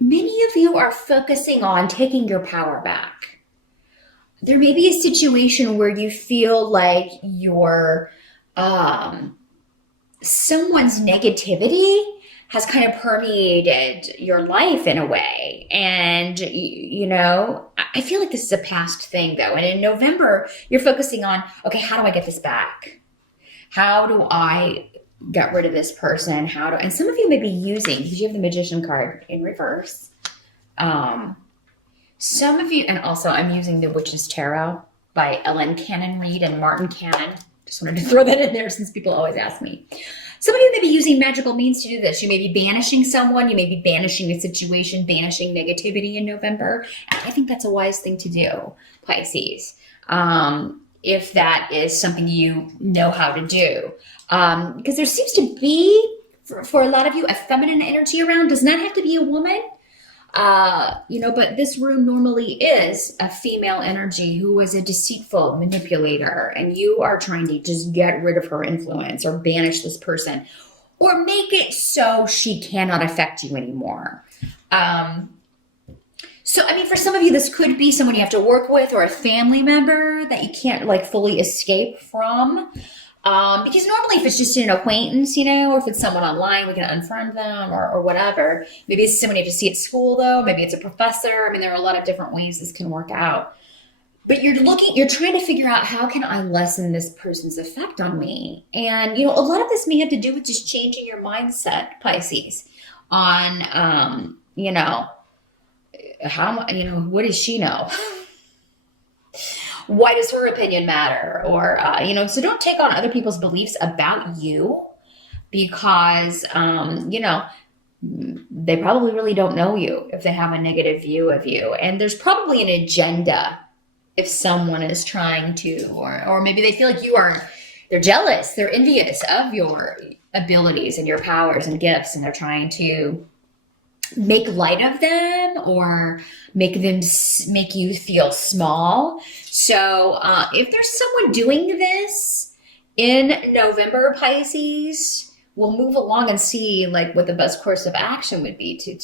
many of you are focusing on taking your power back. There may be a situation where you feel like someone's negativity has kind of permeated your life in a way. And, I feel like this is a past thing though. And in November, you're focusing on, okay, how do I get this back? How do I get rid of this person? And some of you may be using, because you have the Magician card in reverse. Some of you, and also I'm using the Witch's Tarot by Ellen Cannon Reed and Martin Cannon. Just wanted to throw that in there since people always ask me. Some of you may be using magical means to do this. You may be banishing someone. You may be banishing a situation, banishing negativity in November. And I think that's a wise thing to do, Pisces, if that is something you know how to do. Because there seems to be, for a lot of you, a feminine energy around. Does not have to be a woman. But this room normally is a female energy who is a deceitful manipulator, and you are trying to just get rid of her influence or banish this person or make it so she cannot affect you anymore. For some of you, this could be someone you have to work with or a family member that you can't fully escape from. Because normally if it's just an acquaintance, or if it's someone online, we can unfriend them or whatever. Maybe it's someone you have to see at school though. Maybe it's a professor. There are a lot of different ways this can work out. But you're trying to figure out, how can I lessen this person's effect on me? And, a lot of this may have to do with just changing your mindset, Pisces, on, what does she know? Why does her opinion matter? Or, so don't take on other people's beliefs about you because, they probably really don't know you if they have a negative view of you. And there's probably an agenda if someone is trying to, or maybe they feel like they're jealous, they're envious of your abilities and your powers and gifts, and they're trying to make light of them or make you feel small. So if there's someone doing this in November, Pisces, we'll move along and see what the best course of action would be to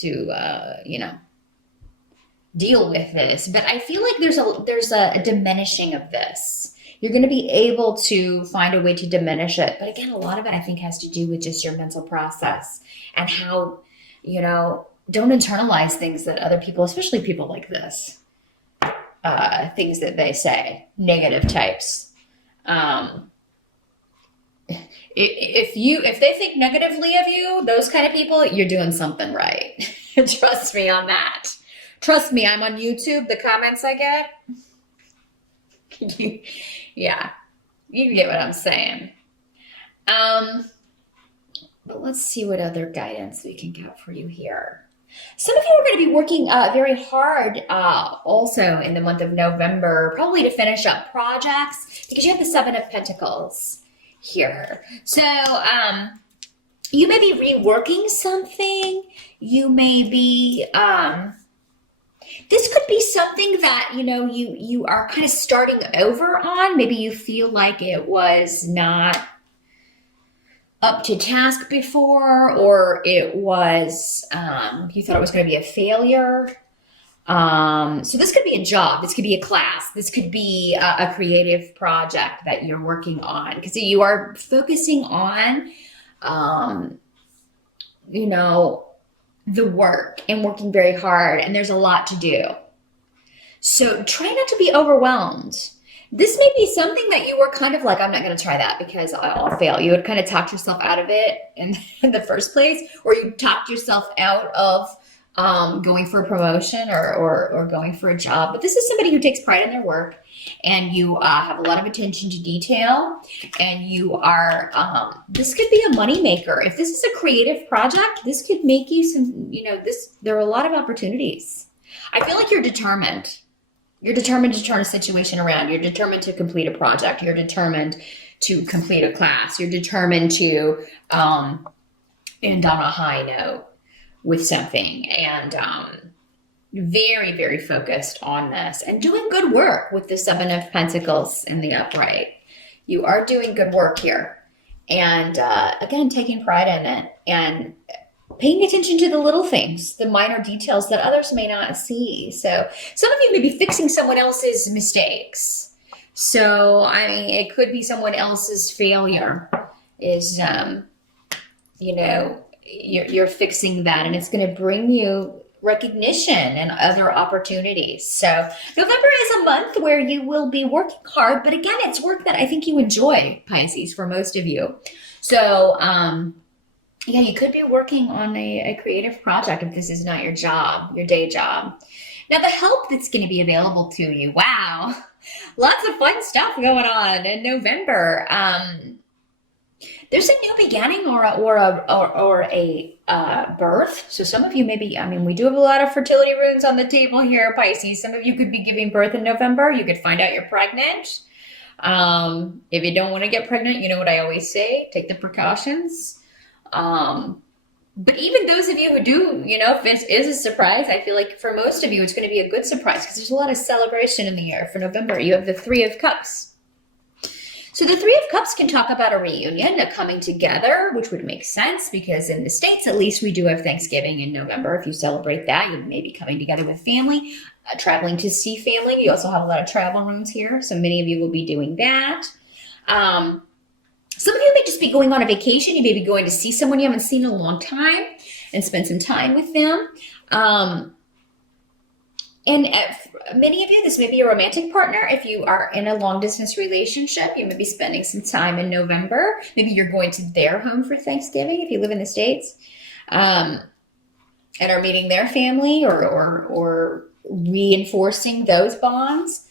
deal with this. But I feel like there's a diminishing of this. You're going to be able to find a way to diminish it. But again, a lot of it I think has to do with just your mental process and how, don't internalize things that other people, especially people like this, things that they say, negative types. If they think negatively of you, those kind of people, you're doing something right. Trust me on that. Trust me, I'm on YouTube. The comments I get, yeah, you get what I'm saying. But let's see what other guidance we can get for you here. Some of you are going to be working very hard also in the month of November, probably to finish up projects, because you have the Seven of Pentacles here. So you may be reworking something. You may be, this could be something that, you are kind of starting over on. Maybe you feel like it was not up to task before, or it was, you thought it was going to be a failure. So this could be a job. This could be a class. This could be a creative project that you're working on, because you are focusing on, the work and working very hard, and there's a lot to do. So try not to be overwhelmed. This may be something that you were kind of like, I'm not going to try that because I'll fail. You had kind of talked yourself out of it in the first place, or you talked yourself out of going for a promotion or going for a job. But this is somebody who takes pride in their work, and you have a lot of attention to detail, and you are, this could be a moneymaker. If this is a creative project, this could make you some, there are a lot of opportunities. I feel like you're determined. You're determined to turn a situation around. You're determined to complete a project. You're determined to complete a class. You're determined to end on a high note with something, and very, very focused on this and doing good work with the Seven of Pentacles in the upright. You are doing good work here. And again, taking pride in it and paying attention to the little things, the minor details that others may not see. So some of you may be fixing someone else's mistakes. So, I mean, it could be someone else's failure is, you're fixing that, and it's going to bring you recognition and other opportunities. So November is a month where you will be working hard, but again, it's work that I think you enjoy, Pisces, for most of you. So, yeah, you could be working on a creative project if this is not your job, your day job. Now, the help that's going to be available to you, wow, lots of fun stuff going on in November. There's a new beginning or a birth. So some of you maybe, I mean, we do have a lot of fertility runes on the table here, Pisces. Some of you could be giving birth in November. You could find out you're pregnant. If you don't want to get pregnant, you know what I always say, take the precautions. But even those of you who do, if it is a surprise, I feel like for most of you, it's going to be a good surprise because there's a lot of celebration in the air for November. You have the Three of Cups. So the Three of Cups can talk about a reunion, a coming together, which would make sense because in the States, at least, we do have Thanksgiving in November. If you celebrate that, you may be coming together with family, traveling to see family. You also have a lot of travel rooms here, so many of you will be doing that. Some of you may just be going on a vacation. You may be going to see someone you haven't seen in a long time and spend some time with them. And many of you, this may be a romantic partner. If you are in a long distance relationship, you may be spending some time in November. Maybe you're going to their home for Thanksgiving if you live in the States, and are meeting their family or reinforcing those bonds.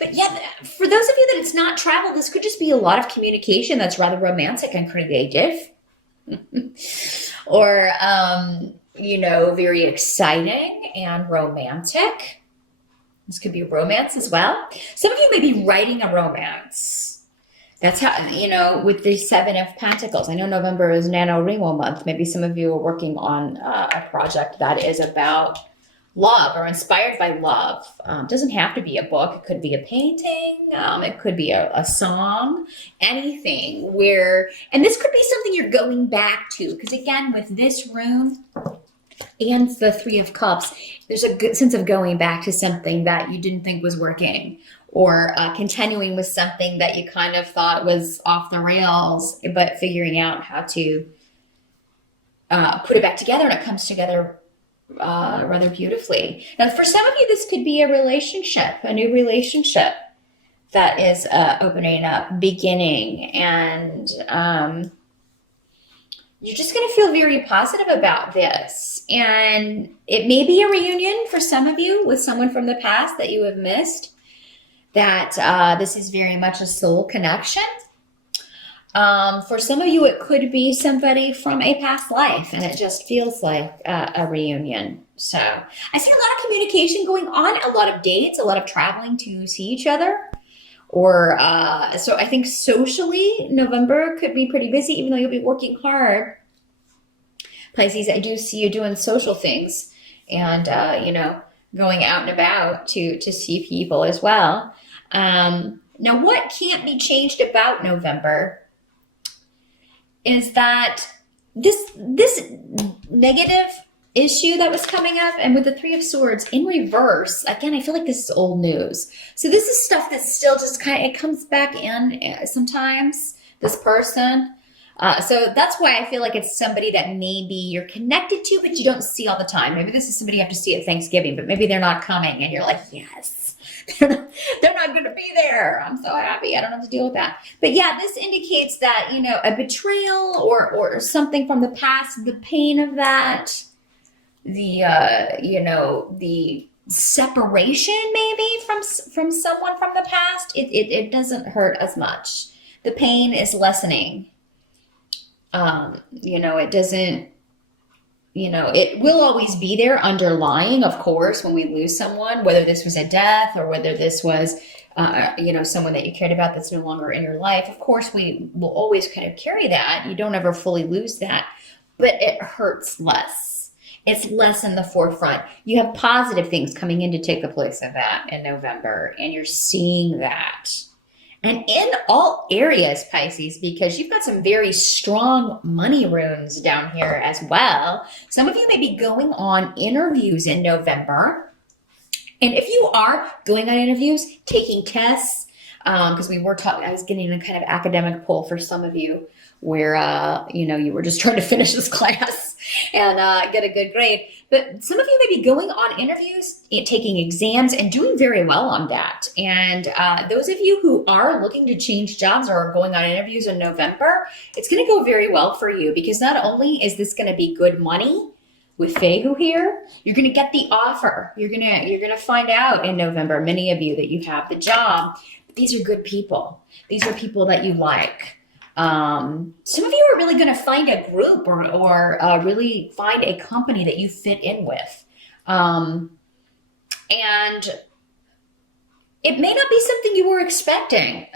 But yeah, for those of you that it's not travel, this could just be a lot of communication that's rather romantic and creative. Or, very exciting and romantic. This could be romance as well. Some of you may be writing a romance. That's how, with the Seven of Pentacles. I know November is NaNoWriMo month. Maybe some of you are working on a project that is about love or inspired by love. Doesn't have to be a book. It could be a painting. It could be a song, anything and this could be something you're going back to. Because again, with this rune and the Three of Cups, there's a good sense of going back to something that you didn't think was working, or continuing with something that you kind of thought was off the rails, but figuring out how to put it back together, and it comes together rather beautifully. Now, for some of you, this could be a relationship, a new relationship that is opening up, beginning, and you're just going to feel very positive about this. And it may be a reunion for some of you with someone from the past that you have missed, that this is very much a soul connection. For some of you, it could be somebody from a past life, and it just feels like a reunion. So I see a lot of communication going on, a lot of dates, a lot of traveling to see each other. Or so I think socially, November could be pretty busy, even though you'll be working hard. Pisces, I do see you doing social things and, going out and about to see people as well. Now, what can't be changed about November is that this negative issue that was coming up, and with the Three of Swords in reverse, again, I feel like this is old news. So this is stuff that's still just it comes back in sometimes, this person. So that's why I feel like it's somebody that maybe you're connected to, but you don't see all the time. Maybe this is somebody you have to see at Thanksgiving, but maybe they're not coming, and you're like, yes. They're not going to be there. I'm so happy. I don't have to deal with that. But yeah, this indicates that, a betrayal or something from the past, the pain of that, the separation maybe from someone from the past, it doesn't hurt as much. The pain is lessening. It doesn't, it will always be there underlying, of course, when we lose someone, whether this was a death or whether this was, someone that you cared about that's no longer in your life. Of course, we will always kind of carry that. You don't ever fully lose that, but it hurts less. It's less in the forefront. You have positive things coming in to take the place of that in November, and you're seeing that. and in all areas, Pisces, because you've got some very strong money runes down here as well. Some of you may be going on interviews in November. And if you are going on interviews, taking tests, because we were talking, I was getting a kind of academic pull for some of you where, you were just trying to finish this class and get a good grade. But some of you may be going on interviews, taking exams, and doing very well on that. And those of you who are looking to change jobs or are going on interviews in November, it's going to go very well for you, because not only is this going to be good money with Fehu here, you're going to get the offer. You're going to find out in November, many of you, that you have the job. But these are good people. These are people that you like. Some of you are really going to find a group or really find a company that you fit in with. And it may not be something you were expecting.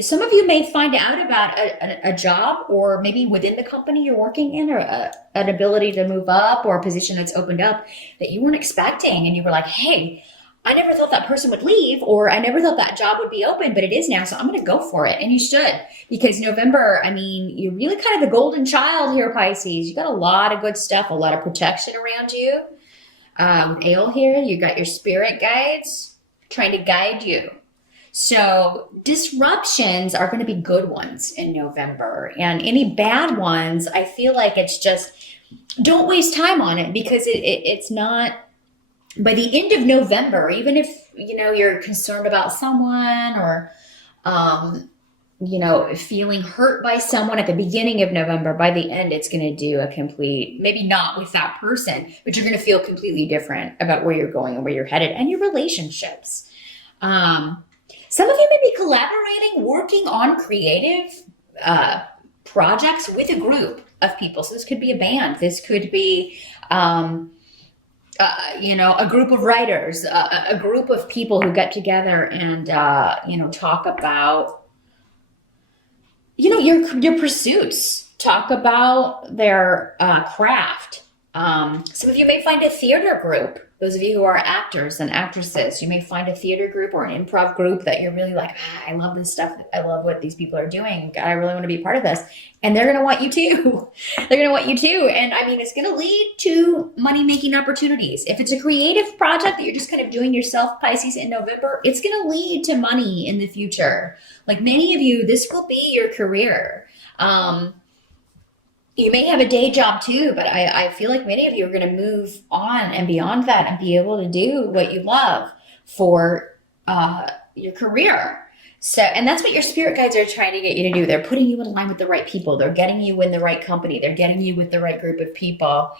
Some of you may find out about a job, or maybe within the company you're working in, or an ability to move up, or a position that's opened up that you weren't expecting. And you were like, hey, I never thought that person would leave, or I never thought that job would be open, but it is now, so I'm going to go for it. And you should, because November, I mean, you're really kind of the golden child here, Pisces. You got a lot of good stuff, a lot of protection around you. With Ale here, you got your spirit guides trying to guide you. So disruptions are going to be good ones in November, and any bad ones, I feel like it's just, don't waste time on it, because it's not. By the end of November, even if, you're concerned about someone, or, feeling hurt by someone at the beginning of November, by the end, it's going to do a complete, maybe not with that person, but you're going to feel completely different about where you're going and where you're headed, and your relationships. Some of you may be collaborating, working on creative projects with a group of people. So this could be a band. This could be, a group of writers, a group of people who get together and, talk about, your pursuits, talk about their craft. Some of you may find a theater group. Those of you who are actors and actresses, you may find a theater group or an improv group that you're really like, I love this stuff. I love what these people are doing. God, I really want to be a part of this. And they're going to want you too. They're going to want you too. And I mean, it's going to lead to money-making opportunities. If it's a creative project that you're just kind of doing yourself, Pisces, in November, it's going to lead to money in the future. Like many of you, this will be your career. You may have a day job too, but I feel like many of you are going to move on and beyond that and be able to do what you love for your career. So, and that's what your spirit guides are trying to get you to do. They're putting you in line with the right people. They're getting you in the right company. They're getting you with the right group of people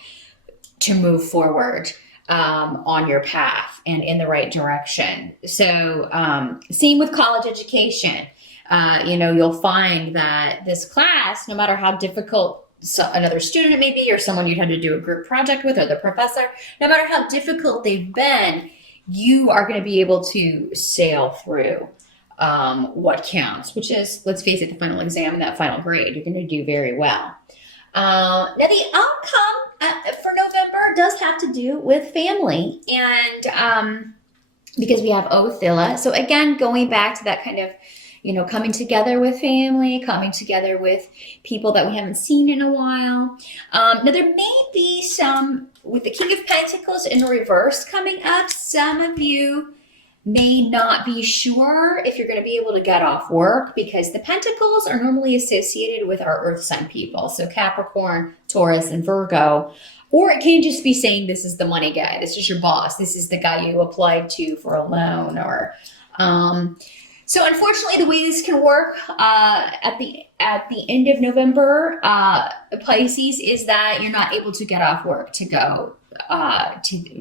to move forward on your path and in the right direction. So, same with college education. You'll find that this class, no matter how difficult another student it may be, or someone you'd had to do a group project with, or the professor, no matter how difficult they've been, you are going to be able to sail through what counts, which is, let's face it, the final exam and that final grade. You're going to do very well. Now, the outcome for November does have to do with family, and because we have Othilla. So again, going back to that kind of, coming together with family, coming together with people that we haven't seen in a while. Now, there may be some, with the King of Pentacles in reverse coming up, some of you may not be sure if you're going to be able to get off work, because the Pentacles are normally associated with our Earth sign people. So Capricorn, Taurus, and Virgo. Or it can just be saying this is the money guy. This is your boss. This is the guy you applied to for a loan, or... So unfortunately, the way this can work at the end of November, Pisces, is that you're not able to get off work to go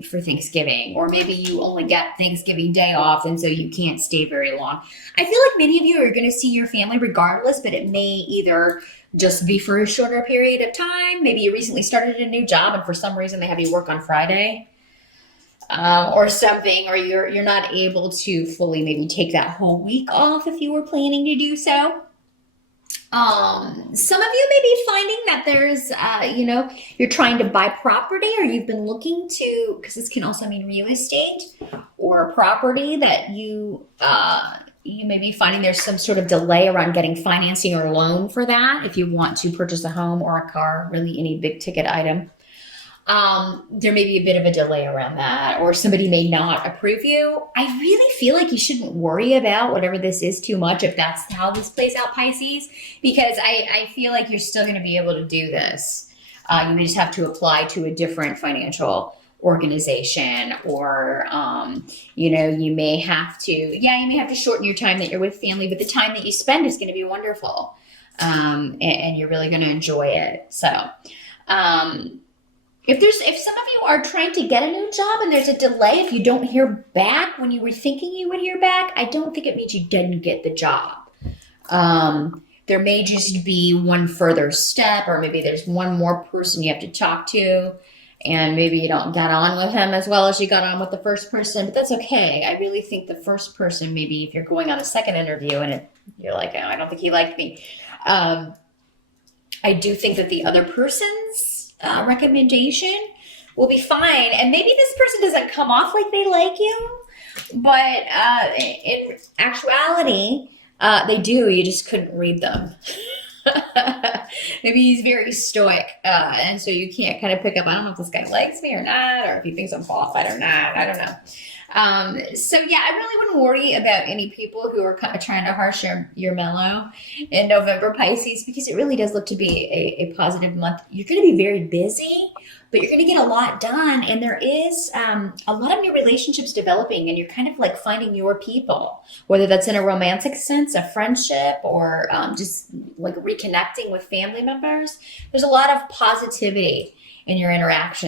for Thanksgiving, or maybe you only get Thanksgiving Day off, and so you can't stay very long. I feel like many of you are going to see your family regardless, but it may either just be for a shorter period of time. Maybe you recently started a new job, and for some reason they have you work on Friday. Or something, or you're not able to fully maybe take that whole week off if you were planning to do so. Some of you may be finding that there's, you're trying to buy property, or you've been looking to, because this can also mean real estate, or property that you you may be finding there's some sort of delay around getting financing or loan for that if you want to purchase a home or a car, really any big ticket item. There may be a bit of a delay around that, or somebody may not approve you. I really feel like you shouldn't worry about whatever this is too much if that's how this plays out, Pisces, because I feel like you're still going to be able to do this. You may just have to apply to a different financial organization, or you may have to, you may have to shorten your time that you're with family, but the time that you spend is going to be wonderful, and you're really going to enjoy it. So if some of you are trying to get a new job and there's a delay, if you don't hear back when you were thinking you would hear back, I don't think it means you didn't get the job. There may just be one further step, or maybe there's one more person you have to talk to, and maybe you don't get on with him as well as you got on with the first person, but that's okay. I really think the first person, maybe if you're going on a second interview and you're like, oh, I don't think he liked me. I do think that the other person's recommendation will be fine. And maybe this person doesn't come off like they like you, but in actuality, they do. You just couldn't read them. Maybe he's very stoic, and so you can't kind of pick up, I don't know if this guy likes me or not, or if he thinks I'm qualified or not. I don't know. So yeah, I really wouldn't worry about any people who are kind of trying to harsh your mellow in November, Pisces, because it really does look to be a positive month. You're going to be very busy, but you're going to get a lot done. And there is a lot of new relationships developing, and you're kind of like finding your people, whether that's in a romantic sense, a friendship, or just like reconnecting with family members. There's a lot of positivity in your interaction.